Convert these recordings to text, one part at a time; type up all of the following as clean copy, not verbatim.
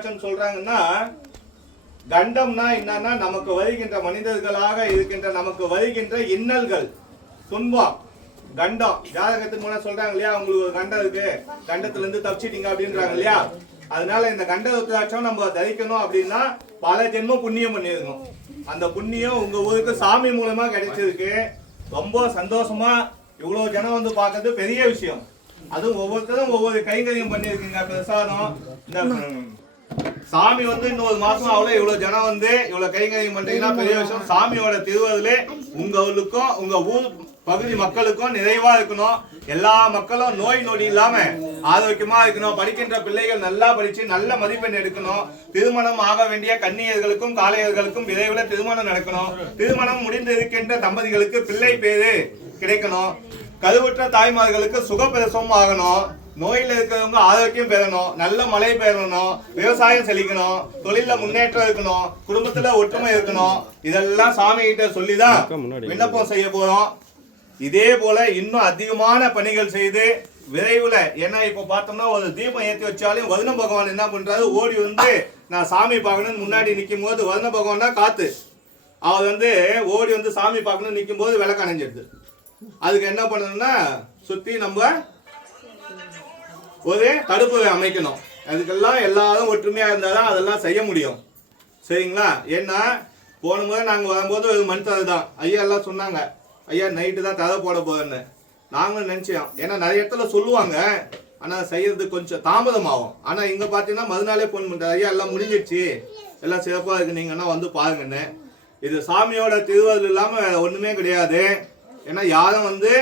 உத்ராட்சம் சொல்றாங்கன்னா, கண்டம்னா என்னன்னா நமக்கு வருகின்ற மனிதர்களாக இருக்கின்ற நமக்கு வருகின்ற இன்னல்கள், துன்பம், கண்டம். ஜாதகத்துக்கு முன்னாடி சொல்றாங்க இல்லையா, உங்களுக்கு ஒரு கண்டம் இருக்கு, கண்டத்துல இருந்து தப்பிச்சிட்டீங்க அப்படின்றாங்க இல்லையா. அதனால இந்த கண்ட உத்ராட்சம் நம்ம தரிக்கணும் அப்படின்னா பல ஜென்மம் புண்ணியம் பண்ணியிருக்கணும். அந்த புண்ணியம் உங்க ஊருக்கு சாமி மூலமா கிடைச்சிருக்கு. ரொம்ப சந்தோஷமா இவ்வளவு ஜனம் வந்து பார்க்கறது பெரிய விஷயம். அதுவும் ஒவ்வொருத்தரும் ஒவ்வொரு கைங்கரியம் பண்ணியிருக்கீங்க. பிரசாதம், இந்த சாமி வந்து இன்னொரு மாசம் அவ்வளவு இவ்வளவு ஜனம் வந்து இவ்வளவு கைங்கரியம் பண்றீங்கன்னா பெரிய விஷயம். சாமியோட திருவருளே உங்களுக்கும் உங்க ஊர் பகுதி மக்களுக்கும் நிறைவா இருக்கணும். எல்லா மக்களும் நோய் நொடி இல்லாம ஆரோக்கியமா இருக்கணும். படிக்கின்ற பிள்ளைகள் நல்லா படிச்சு நல்ல மதிப்பெண் எடுக்கணும். திருமணம் ஆக வேண்டிய கன்னியர்களுக்கும் காளையர்களுக்கும் விரைவில் திருமணம் நடக்கணும். திருமணம் முடிந்து இருக்கின்ற தம்பதிகளுக்கு பிள்ளை பேரு கிடைக்கணும். கருவுற்ற தாய்மார்களுக்கு சுகப்பிரசவம் ஆகணும். நோயில் இருக்கிறவங்க ஆரோக்கியம் பெறணும். நல்ல மழை பெறணும். விவசாயம் செழிக்கணும். தொழில முன்னேற்றம் இருக்கணும். குடும்பத்துல ஒற்றுமை இருக்கணும். இதெல்லாம் சாமி கிட்ட சொல்லிதான் விண்ணப்பம் செய்ய போறோம். இதே போல இன்னும் அதிகமான பணிகள் செய்து விரைவுல, ஏன்னா இப்ப பார்த்தோம்னா ஒரு தீபம் ஏற்றி வச்சாலும் வருண பகவான் என்ன பண்றாரு, ஓடி வந்து நான் சாமி பார்க்கணும்னு முன்னாடி நிற்கும் போது, வருண பகவான் தான் காத்து, அவர் வந்து ஓடி வந்து சாமி பார்க்கணும்னு நிற்கும் போது விளக்கு அணைஞ்சிடுது. அதுக்கு என்ன பண்ணணும்னா சுத்தி நம்ம ஒரு தடுப்பு அமைக்கணும். அதுக்கெல்லாம் எல்லாரும் ஒற்றுமையா இருந்தாதான் அதெல்லாம் செய்ய முடியும். சரிங்களா? ஏன்னா போன முறை நாங்க வரும்போது ஒரு மனுஷன் தான் ஐயா எல்லாம் சொன்னாங்க, ஐயா நைட்டு தான் தலை போட போறேன்னு. நாங்களும் நினைச்சோம், ஏன்னா நிறைய இடத்துல சொல்லுவாங்க, ஆனா செய்யறது கொஞ்சம் தாமதமாகும். ஆனா இங்க பாத்தீங்கன்னா மறுநாளே போன் பண்றாரு, ஐயா எல்லாம் முடிஞ்சிடுச்சு, எல்லாம் சிறப்பா இருக்கு, நீங்கன்னா வந்து பாருங்கன்னு. இது சாமியோட திருவருள் இல்லாம ஒண்ணுமே கிடையாது. ஏன்னா யாரும் வந்து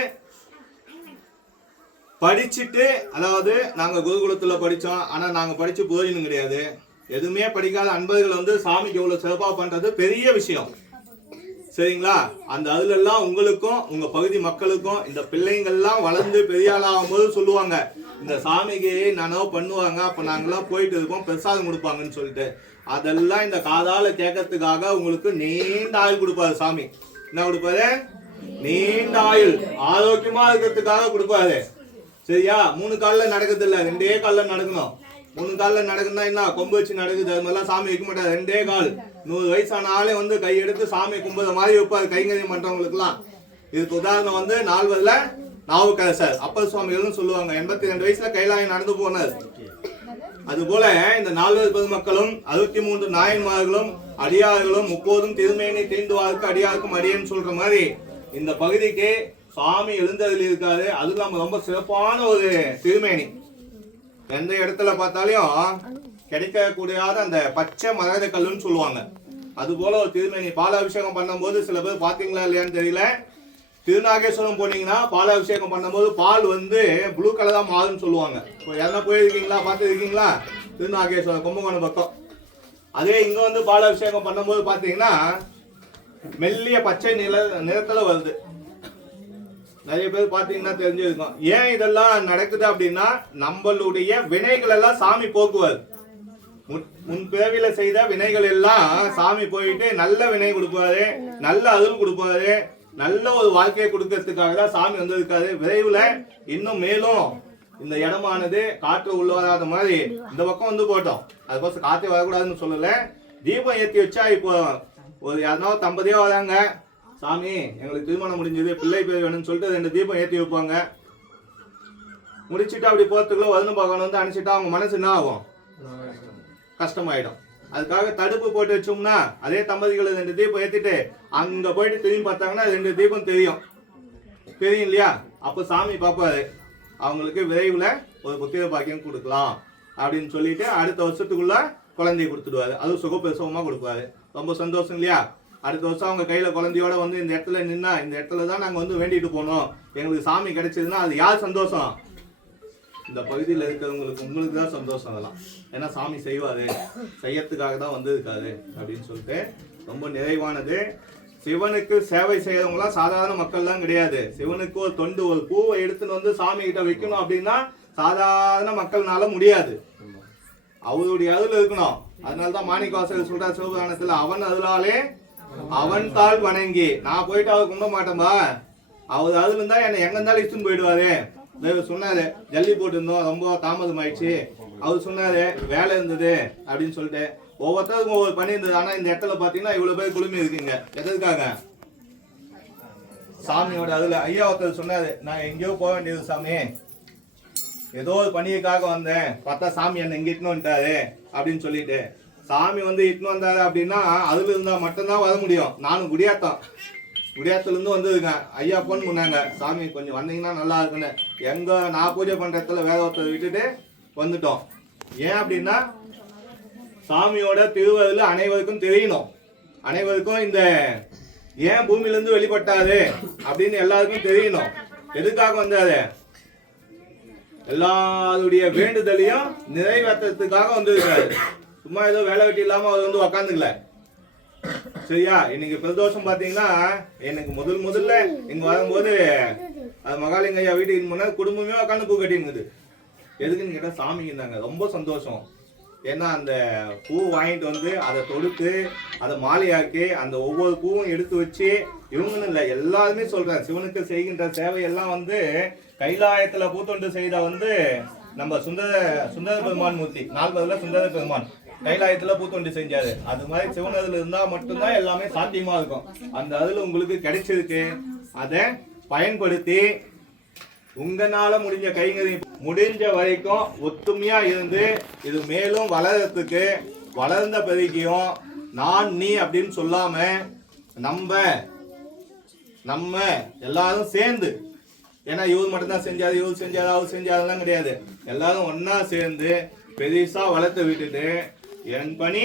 படிச்சுட்டு, அதாவது நாங்க குருகுலத்துல படிச்சோம், ஆனா நாங்க படிச்சு பிரயோஜனம் கிடையாது. எதுவுமே படிக்காத அன்பர்கள் வந்து சாமிக்கு எவ்வளவு சிறப்பா பண்றது பெரிய விஷயம். சரிங்களா? அந்த அதுல எல்லாம் உங்களுக்கும் உங்க பகுதி மக்களுக்கும் இந்த பிள்ளைங்கள்லாம் வளர்ந்து பெரிய ஆளாகும் போது சொல்லுவாங்க, இந்த சாமிக்கு நானோ பண்ணுவாங்க, அப்ப நாங்கெல்லாம் போயிட்டு இருப்போம், பிரசாதம் கொடுப்பாங்கன்னு சொல்லிட்டு. அதெல்லாம் இந்த காதால கேட்கறதுக்காக உங்களுக்கு நீண்ட ஆயுள் கொடுப்பாரு சாமி. என்ன கொடுப்பாரு? நீண்ட ஆயுள், ஆரோக்கியமா இருக்கிறதுக்காக கொடுப்பாரு. சரியா? 3 காலில் நடக்குது இல்ல, 2 காலில் நடக்கணும். 3 காலில் நடக்குதுன்னா என்ன, கொம்பு வச்சு நடக்குது, அது மாதிரிலாம் சாமி வைக்க மாட்டாரு. 2 கால். 100 வயசான ஆளே வந்து கையெடுத்து சாமி கும்புற மாதிரி வைப்பாரு, கைங்கரியம் பண்றவங்களுக்கு எல்லாம். இதுக்கு உதாரணம் வந்து 4வதுல நாவுக்கரசர் அப்பர் சுவாமிகள்னு சொல்லுவாங்க. 82 வயசுல கைலாயம் நடந்து போனார். அது போல இந்த 4 பெருமக்களும் 63 நாயன்மார்களும் அடியார்களும் 30 திருமேனி தீண்டுவாருக்கு அடியாருக்கும் அடியன்னு சொல்ற மாதிரி இந்த பகுதிக்கு சாமி எழுந்ததில் இருக்காது. அது நம்ம ரொம்ப சிறப்பான ஒரு திருமேனி. எந்த இடத்துல பார்த்தாலும் கிடைக்கக்கூடியாத அந்த பச்சை மரகத கல்லுன்னு சொல்லுவாங்க. அது போல ஒரு திருமேனி. பாலாபிஷேகம் பண்ணும்போது சில பேர் பாத்தீங்களா இல்லையான்னு தெரியல, திருநாகேஸ்வரம் போனீங்கன்னா பாலாபிஷேகம் பண்ணும்போது பால் வந்து ப்ளூ கலர் தான் மாறுன்னு சொல்லுவாங்க. யாருன்னா போயிருக்கீங்களா, பார்த்து இருக்கீங்களா? திருநாகேஸ்வரம் கும்பகோணம் பக்கம். அதே இங்க வந்து பாலாபிஷேகம் பண்ணும்போது பாத்தீங்கன்னா மெல்லிய பச்சை நிறத்துல வருது. நிறைய பேர் பாத்தீங்கன்னா தெரிஞ்சிருக்கும். ஏன் இதெல்லாம் நடக்குது அப்படின்னா, நம்மளுடைய வினைகள் எல்லாம் சாமி போக்குவார். முன் பிறவில செய்த வினைகள் எல்லாம் சாமி போயிட்டு நல்ல வினை கொடுப்பாரு, நல்ல அருள் கொடுப்பாரு, நல்ல ஒரு வாழ்க்கையை கொடுக்கறதுக்காக தான் சாமி வந்திருக்காரு. விரைவில் இன்னும் மேலும் இந்த இடமானது காற்று உள்ள வராத மாதிரி இந்த பக்கம் வந்து போட்டோம். அதுக்கோசம் காற்றே வரக்கூடாதுன்னு சொல்லல. தீபம் ஏற்றி வச்சா இப்போ ஒரு யாருனாவது தம்பதியா வராங்க, சாமி எங்களுக்கு திருமணம் முடிஞ்சது, பிள்ளை பேர் வேணும்னு சொல்லிட்டு 2 தீபம் ஏற்றி வைப்பாங்க. முடிச்சுட்டு அப்படி போறதுக்குள்ள வருண பகவான் வந்து அனுப்பிச்சிட்டா அவங்க மனசு என்ன ஆகும்? கஷ்டமாயிடும். அதுக்காக தடுப்பு போட்டு வச்சோம்னா அதே தம்பதிகளை 2 தீபம் ஏற்றிட்டு அங்க போயிட்டு திரும்பி பார்த்தாங்கன்னா 2 தீபம் தெரியும் இல்லையா? அப்போ சாமி பார்ப்பாரு, அவங்களுக்கு விரைவில் ஒரு புத்திர பாக்கியம் கொடுக்கலாம் அப்படின்னு சொல்லிட்டு அடுத்த வருஷத்துக்குள்ள குழந்தைய கொடுத்துடுவாரு. அதுவும் சுகப்பிரசவமா கொடுப்பாரு. ரொம்ப சந்தோஷம் இல்லையா? அடுத்த வருஷம் அவங்க கையில குழந்தையோட வந்து இந்த இடத்துல நின்னா, இந்த இடத்துல தான் நாங்க வந்து வேண்டிட்டு போனோம், எங்களுக்கு சாமி கிடைச்சதுன்னா அது யார் சந்தோஷம்? இந்த பகுதியில் இருக்கிறவங்களுக்கு, உங்களுக்கு தான் சந்தோஷம். அதெல்லாம் ஏன்னா சாமி செய்வாரு, செய்யறதுக்காக தான் வந்திருக்காரு அப்படின்னு சொல்லிட்டு ரொம்ப நிறைவானது. சிவனுக்கு சேவை செய்யறவங்களாம் சாதாரண மக்கள்லாம் கிடையாது. சிவனுக்கு ஒரு தொண்டு, ஒரு பூவை எடுத்துன்னு வந்து சாமி கிட்ட வைக்கணும் அப்படின்னா சாதாரண மக்கள்னால முடியாது. அவருடைய அருள் இருக்கணும். அதனாலதான் மாணிக்கவாசகர் சொல்ற சிவபுராணத்துல, அவன் அருளாலே அவன் தாள் வணங்கி. நான் போயிட்டு அவர் கும்பிட மாட்டேன்பா, அவர் அருள் இருந்தா என்ன எங்க இருந்தாலும் இஷ்டம் போயிடுவாரு. சொன்னாரு, ஜல்லி போட்டு இருந்தோம், ரொம்ப தாமதம் ஆயிடுச்சு, அவர் சொன்னாரு வேலை இருந்தது அப்படின்னு சொல்லிட்டு ஒவ்வொருத்தருக்கும் ஒவ்வொரு பணி இருந்தது. ஆனா இந்த இடத்துல பாத்தீங்கன்னா இவ்வளவு பேர் குழுமி இருக்குங்க. எதற்காக? சாமியோட அதுல ஐயா ஒருத்தர் சொன்னாரு, நான் எங்கேயோ போக வேண்டியது சாமி, ஏதோ ஒரு பணியைக்காக வந்தேன், பார்த்தா சாமி என்ன எங்க இட்டுன்னு வந்துட்டாரு அப்படின்னு சொல்லிட்டு. சாமி வந்து இட்டுன்னு வந்தாரு அப்படின்னா அதுல இருந்தா மட்டும்தான் வர முடியும். நானும் குடியாத்துல இருந்து வந்திருக்கேன். ஐயா போன் பண்ணாங்க, சாமி கொஞ்சம் வந்தீங்கன்னா நல்லா இருக்குன்னு. எங்க நான் பூஜை பண்ற இடத்துல வேற ஒருத்தர் விட்டுட்டு வந்துட்டோம். ஏன் அப்படின்னா சாமியோட திருவருள் அனைவருக்கும் தெரியணும். அனைவருக்கும் இந்த ஏன் பூமியில இருந்து வெளிப்பட்டாரு அப்படின்னு எல்லாருக்கும் தெரியணும். எதுக்காக வந்தாரு? எல்லாருடைய வேண்டுதலையும் நிறைவேற்றத்துக்காக வந்திருக்காரு. சும்மா ஏதோ வேலை வெட்டி இல்லாம அவர் வந்து உக்காந்துக்கல. சரியா? இன்னைக்கு பிரதோஷம் பாத்தீங்கன்னா எனக்கு முதல்ல இங்க வரும்போது அது மகாலிங்க ஐயா வீட்டுக்கு முன்னா குடும்பமே உக்காந்து பூ கட்டிருந்தது. எதுக்குன்னு கேட்டா சாமிக்கு இருந்தாங்க. ரொம்ப சந்தோஷம். ஏன்னா அந்த பூ வாங்கிட்டு வந்து அதை தொடுத்து அதை மாலையாக்கி அந்த ஒவ்வொரு பூவும் எடுத்து வச்சு இவங்கன்னு இல்லை எல்லாருமே சொல்றேன், சிவனுக்கு செய்கின்ற சேவையெல்லாம் வந்து கைலாயத்துல பூத்தொண்டு செய்த வந்து நம்ம சுந்தர பெருமான் மூர்த்தி 40 சுந்தர பெருமான் கைலாயத்துல பூத்தொண்டு செஞ்சாரு. அது மாதிரி சிவன் அதுல இருந்தா மட்டும்தான் எல்லாமே சாத்தியமா இருக்கும். அந்த அதுல உங்களுக்கு கிடைச்சிருக்கு. அதை பயன்படுத்தி உங்களால முடிஞ்ச கைங்கறி முடிஞ்ச வரைக்கும் ஒத்துமையா இருந்து இது மேலும் வளர்றதுக்கு வளர்ந்த பிறகியும் நான் நீ அப்படின்னு சொல்லாம நம்ம எல்லாரும் சேர்ந்து, ஏன்னா இவர் மட்டும்தான் செஞ்சாரு இவர் செஞ்சாரு அவர் செஞ்சாருலாம் கிடையாது, எல்லாரும் ஒன்னா சேர்ந்து பெருசா வளர்த்து விட்டுட்டு என் பணி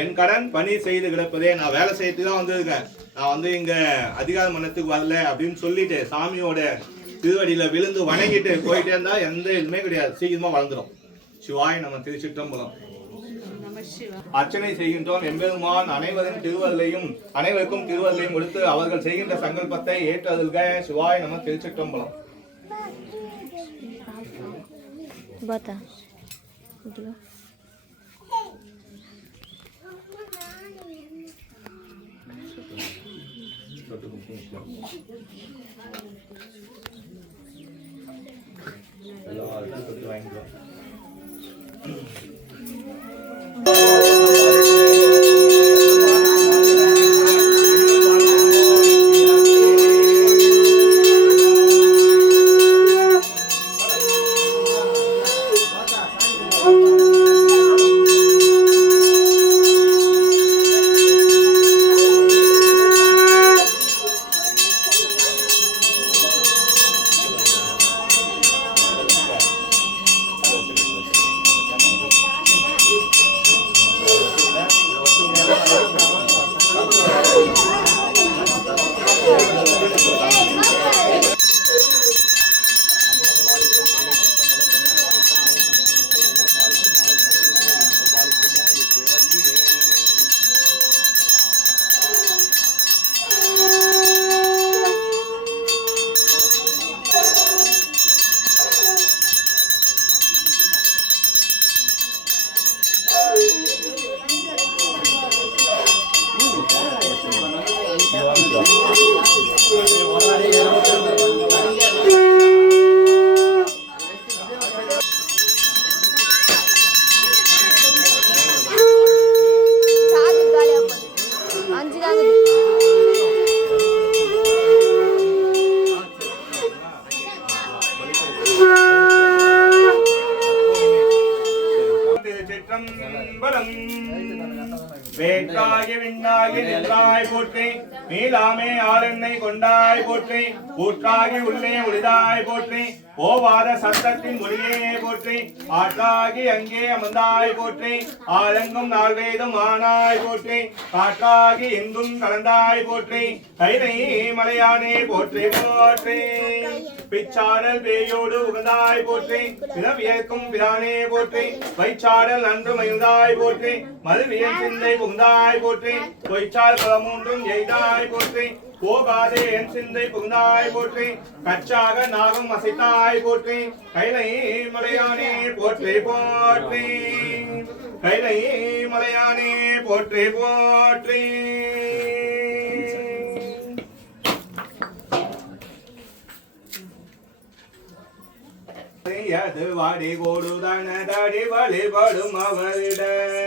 என் கடன் பணி செய்து கிடப்பதே, நான் வேலை செய்யறதுக்கு தான் வந்திருக்கேன், நான் வந்து இங்க அதிகார மன்னத்துக்கு வரல அப்படின்னு சொல்லிட்டு சாமியோட திருவடியில விழுந்து வணங்கிட்டு போயிட்டே இருந்தா எந்த இதுவுமே கிடையாது, சீக்கிரமா வளர்ந்துடும். சிவாய் நம்ம திருச்சிற்றம்பலம். அர்ச்சனை செய்கின்றோம். எம்பெருமான் அனைவருக்கும் திருவருளையும் கொடுத்து அவர்கள் செய்கின்ற சங்கல்பத்தை ஏற்றதுல்க. சிவாய் நம்ம திருச்சிற்றம்பலம். வேட்டாகி விண்ணாகி நின்றாய் போற்றி, மீளாமே ஆளெண்ணை கொண்டாய் போற்றி, கூற்றாகி உள்ளே ஒளிதாய் போற்றி, ஓவாத சத்தத்தின் மொழியே போற்றி, ஆற்றாகி அங்கே அமர்ந்தாய் போற்றி, ஆலெங்கும் நால்வேதும் ஆனாய் போற்றி, காற்றாகி எங்கும் கலந்தாய் போற்றி, கைலை மலையானே போற்றி போற்றி, பிச்சாடல் பேயோடு உகந்தாய் போற்றி, பிறவியற்கும் பிரானே போற்றி, வைச்சாடல் நன்று மகிழ்ந்தாய் போற்றி, மதுவியல் சிந்தை புகுந்தாய் போற்றி, பொய்ச்சால் குளமூன்றும் எய்தாய் போற்றி, போகாதே என் சிந்தை புகுந்தாய் போற்றி, கச்சாக நாகம் அசைத்தாய் போற்றி, கைலை மலையானே போற்றி போற்றி, கைலை மலையானே போற்றி போற்றி. வாடி கொடுதன தடி வழிபடும் அவரிட